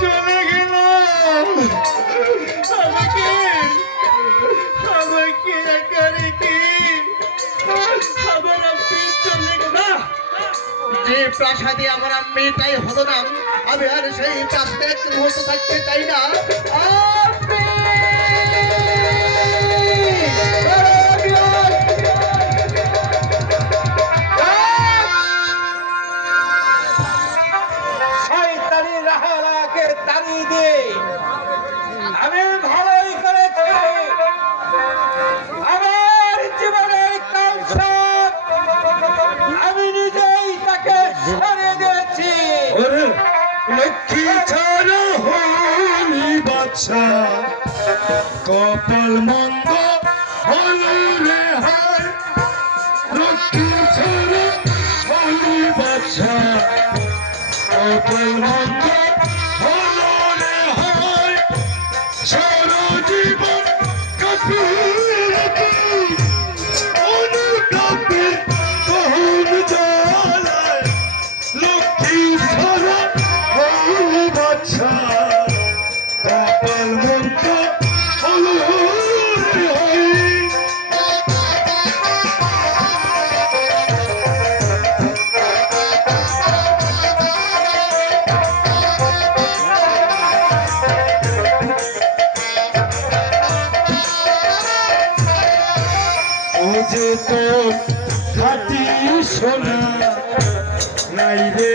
চলে গেল আমাকে আমাকে একা রেখে আমার আম্মি চলে গেল যে প্রাসাদে আমার মেয়েটাই হলো না, আমি আর সেই প্রাসাদে মুহূর্ত থাকতে চাই না! লক্ষ্মী ছাড়া হলি বাচ্চা কপাল মন্দ হলো রে হায়। লক্ষ্মী ছাড়া হলি বাচ্চা কপাল মন্দ হলো রে হায়। সারা জীবন কাটিয়ে অনুতাপে কখন জ্বালায়। লক্ষ্মী যে তোর খাটি সোনা নাই রে